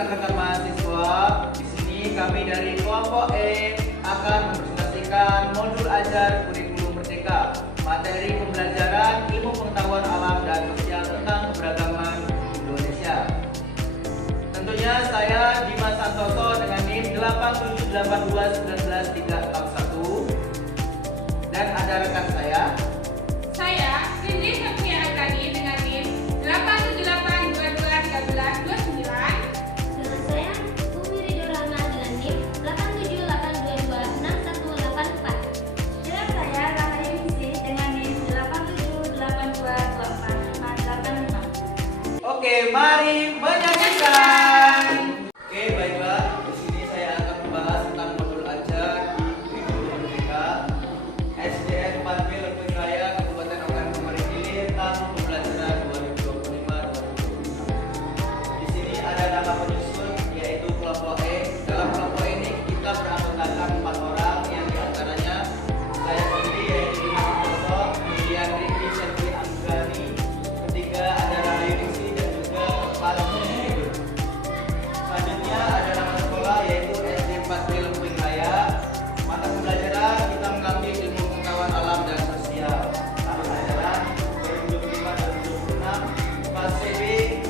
rekan-rekan mahasiswa. Di sini kami dari kelompok E akan mempresentasikan modul ajar kurikulum merdeka, materi pembelajaran ilmu pengetahuan alam dan sosial tentang keberagaman Indonesia. Tentunya saya Dimas Santoso dengan NIM 878291341 dan ada rekan saya Cindy Sofia Agani dengan NIM 878221329. Dengan saya Umi Ridho Rahma dengan NIM 878226184. Dengan saya Rahaya Misi dengan NIM 878248585. Oke, mari menyaksikan. Oke, baiklah. Di sini saya akan membahas tentang modul ajar kurikulum merdeka SDN 4B Lempeng Raya Kabupaten Ogan Komering Ilir tahun pembelajaran 2025-2026. Di sini ada nama penyusun yaitu kelompok E. Dalam kelompok ini kita beranggotakan 4 orang yang diantaranya saya sendiri yaitu Dimas Santoso, kemudian Riki Selvi Anggani, ketiga ada Rahayu Ningsi dan juga Pak Hidur. Selanjutnya ada nama sekolah yaitu SD 4B Lempeng Raya. Mata pembelajaran kita mengambil ilmu pengetahuan alam dan sosial. Tahun ajaran 2025-2026 kelas CB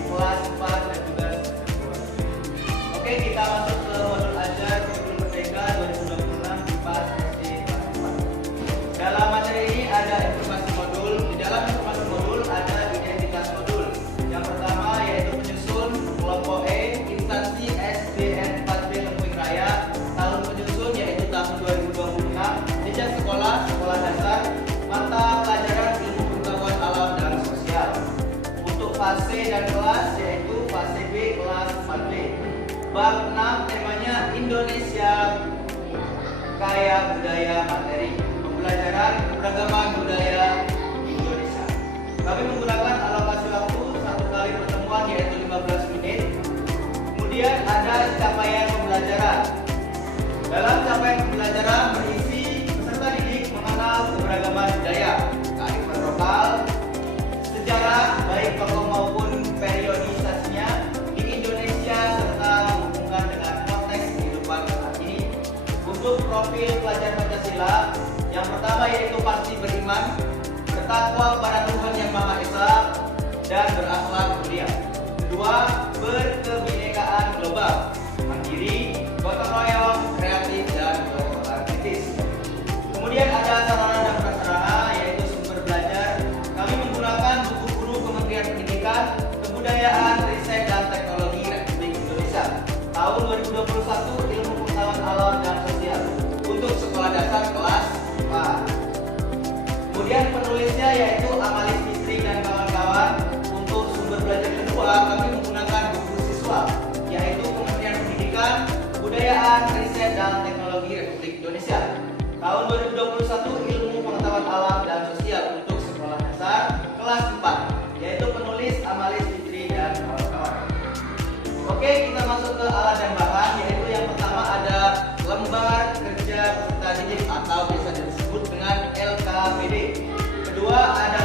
kelas 4 dan juga semester 2. Oke, kita masuk ke modul ajar kurikulum merdeka 2026 IPA SD kelas 4. Dalam materi ini ada informasi modul. Di dalam informasi modul ada identitas modul. Yang pertama yaitu penyusun kelompok E, instansi SDN 4B Lempeng Raya, tahun penyusun yaitu tahun 2026, jenjang sekolah, sekolah dasar, mata pelajaran ilmu pengetahuan alam dan sosial. Untuk fase dan kelas yaitu fase B kelas 4B. Bab 6 temanya Indonesia Kaya Budaya Materi. Pembelajaran keberagaman budaya Indonesia. Kami menggunakan alokasi waktu satu kali pertemuan yaitu 15 menit. Kemudian ada capaian pembelajaran. Dalam capaian pembelajaran berisi peserta didik mengenal keberagaman budaya, kearifan lokal, sejarah baik tokoh maupun periodisasinya di Indonesia serta menghubungkan dengan konteks kehidupan saat ini. Untuk profil pelajar Pancasila, yang pertama yaitu pasti beriman, bertakwa kepada Tuhan Yang Maha Esa, dan berakhlak mulia. Kedua, berkebinekaan global, mandiri, gotong royong, kreatif, dan berkomitmen kritis. Kemudian ada sarana dan prasarana yaitu sumber belajar. Kami menggunakan buku guru Kementerian Pendidikan, Kebudayaan, Riset, dan Teknologi Republik Indonesia tahun 2021 ilmu pengetahuan alam dan sosial untuk sekolah dasar kelas 4. Kemudian penulisnya yaitu Amalis Fitri dan kawan-kawan. Untuk sumber belajar kedua kami menggunakan buku siswa yaitu Kementerian Pendidikan, Kebudayaan, Riset, dan Teknologi Republik Indonesia tahun 2021 ilmu pengetahuan alam dan sosial untuk sekolah dasar kelas 4 yaitu penulis Amalis Fitri dan kawan-kawan. Oke, kita masuk ke alat dan bahan yaitu yang pertama ada lembar kerja peserta didik atau biasa disebut dengan LKPD. Kedua ada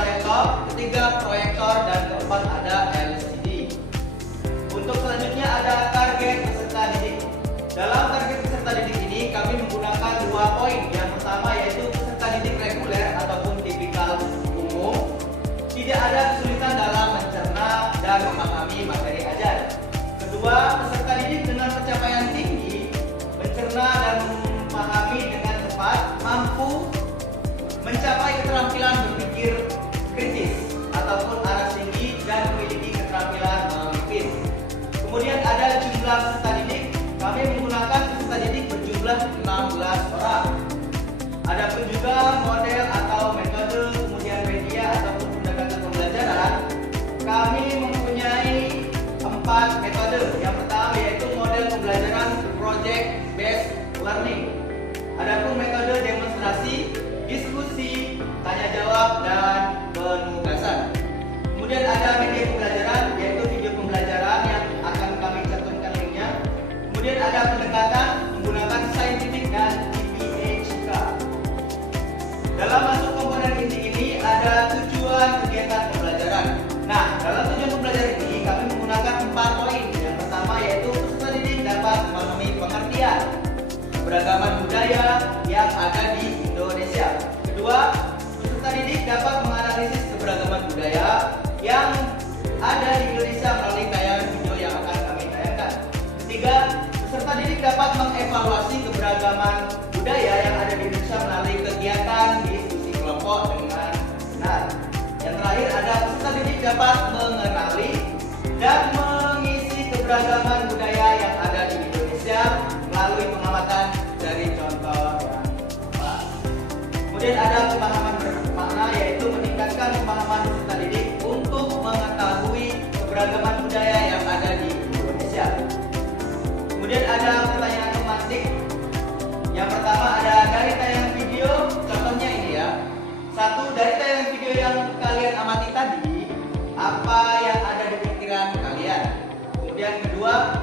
didik dapat menganalisis keberagaman budaya yang ada di Indonesia melalui tayangan video yang akan kami tayangkan. Ketiga, peserta didik dapat mengevaluasi keberagaman budaya yang ada di Indonesia melalui kegiatan diskusi kelompok dengan benar. Yang terakhir ada peserta didik dapat mengenali dan mengisi keberagaman budaya yang ada di Indonesia melalui pengamatan dari contoh yang tepat. Kemudian ada pemahaman bermakna, yaitu meningkatkan pemahaman peserta didik untuk mengetahui keberagaman budaya yang ada di Indonesia. Kemudian ada pertanyaan tematik. Yang pertama ada dari tayangan video, contohnya ini ya. Satu, dari tayangan video yang kalian amati tadi, apa yang ada di pikiran kalian? Kemudian kedua,